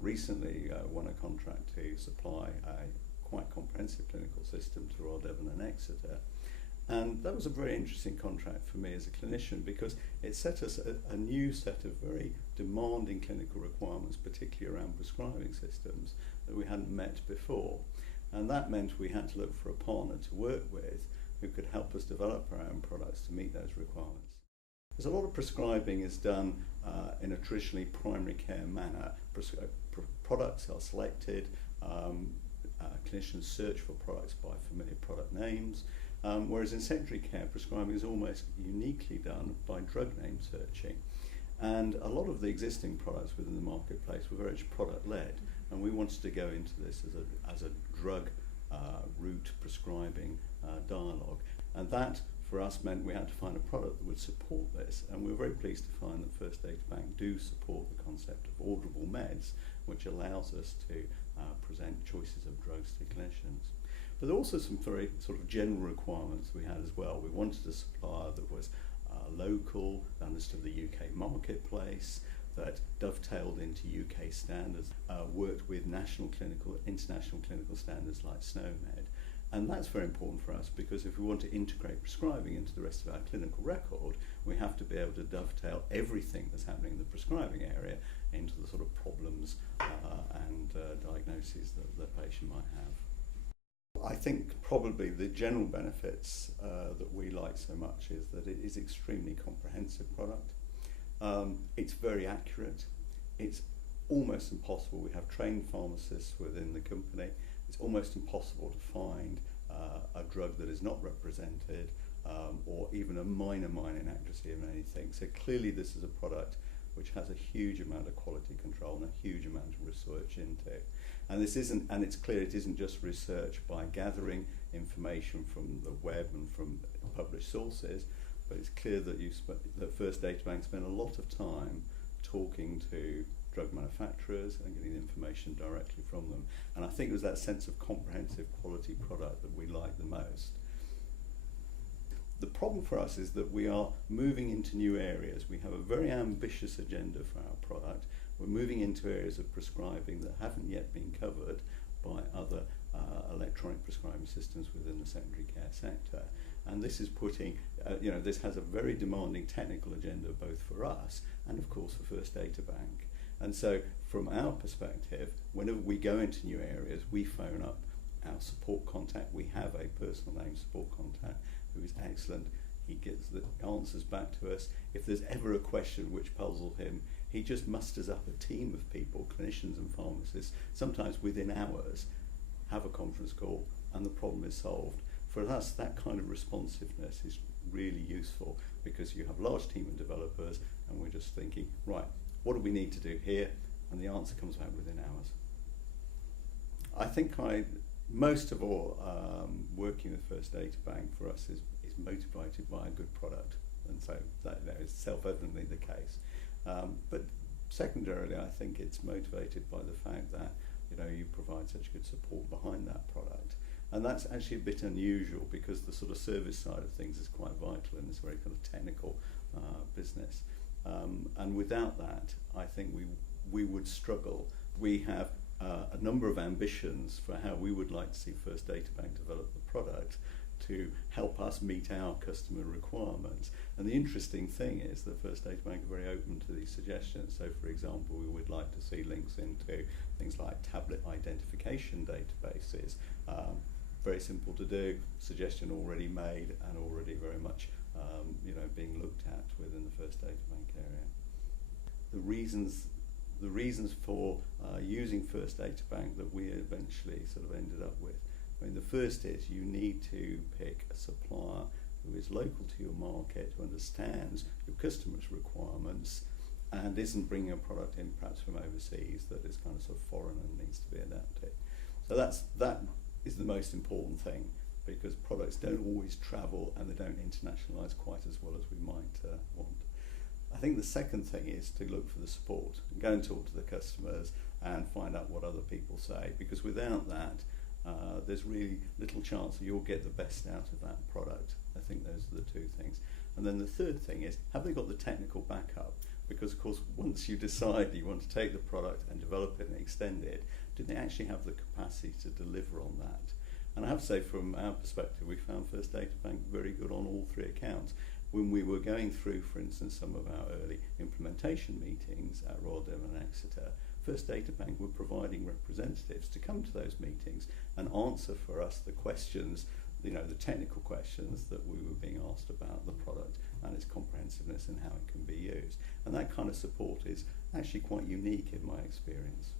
recently won a contract to supply a quite comprehensive clinical system to Royal Devon and Exeter. And that was a very interesting contract for me as a clinician, because it set us a new set of very demanding clinical requirements, particularly around prescribing systems, that we hadn't met before. And that meant we had to look for a partner to work with who could help us develop our own products to meet those requirements. There's a lot of prescribing is done in a traditionally primary care manner. Products are selected, clinicians search for products by familiar product names, whereas in secondary care, prescribing is almost uniquely done by drug name searching. And a lot of the existing products within the marketplace were very much product-led, and we wanted to go into this as a drug route prescribing dialogue. And that, for us, meant we had to find a product that would support this, and we were very pleased to find that First Data Bank do support the concept of orderable meds, which allows us to present choices of drugs to clinicians. But there are also some very sort of general requirements we had as well. We wanted a supplier that was local, that understood the UK marketplace, that dovetailed into UK standards, worked with international clinical standards like SNOMED. And that's very important for us, because if we want to integrate prescribing into the rest of our clinical record, we have to be able to dovetail everything that's happening in the prescribing area into the sort of problems and diagnoses that the patient might have. I think probably the general benefits that we like so much is that it is extremely comprehensive product. It's very accurate. It's almost impossible. We have trained pharmacists within the company. It's almost impossible to find a drug that is not represented or even a minor inaccuracy of anything. So clearly this is a product which has a huge amount of quality control and a huge amount of research into it. And it's clear it isn't just research by gathering information from the web and from published sources, but it's clear that that First Data Bank spent a lot of time talking to drug manufacturers and getting information directly from them. And I think it was that sense of comprehensive quality product that we like the most. The problem for us is that we are moving into new areas. We have a very ambitious agenda for our product. We're moving into areas of prescribing that haven't yet been covered by other electronic prescribing systems within the secondary care sector. And this is putting, this has a very demanding technical agenda both for us and of course for First Data Bank. And so from our perspective, whenever we go into new areas, we phone up our support contact. We have a personal name support contact who is excellent. He gets the answers back to us. If there's ever a question which puzzles him, he just musters up a team of people, clinicians and pharmacists, sometimes within hours, have a conference call and the problem is solved. For us, that kind of responsiveness is really useful, because you have a large team of developers and we're just thinking, right, what do we need to do here? And the answer comes back within hours. I think most of all, working with First Data Bank for us is motivated by a good product. And so that is self-evidently the case. But secondarily, I think it's motivated by the fact that you provide such good support behind that product. And that's actually a bit unusual, because the sort of service side of things is quite vital in this very kind of technical business. And without that, I think we would struggle. We have a number of ambitions for how we would like to see First Data Bank develop the product to help us meet our customer requirements. And the interesting thing is that First Data Bank are very open to these suggestions. So for example, we would like to see links into things like tablet identification databases. Very simple to do, suggestion already made and already very much being looked at within the First Data Bank area. The reasons for using First Data Bank that we eventually sort of ended up with. I mean, the first is you need to pick a supplier who is local to your market, who understands your customers' requirements and isn't bringing a product in perhaps from overseas that is kind of sort of foreign and needs to be adapted. So that is the most important thing, because products don't always travel and they don't internationalize quite as well as we might want. I think the second thing is to look for the support and go and talk to the customers and find out what other people say, because without that, there's really little chance that you'll get the best out of that product. I think those are the two things. And then the third thing is, have they got the technical backup? because of course once you decide you want to take the product and develop it and extend it, do they actually have the capacity to deliver on that? And I have to say, from our perspective, we found First Data Bank very good on all three accounts. When we were going through, for instance, some of our early implementation meetings at Royal Devon and Exeter, First Data Bank were providing representatives to come to those meetings and answer for us the questions, the technical questions that we were being asked about the product and its comprehensiveness and how it can be used. And that kind of support is actually quite unique in my experience.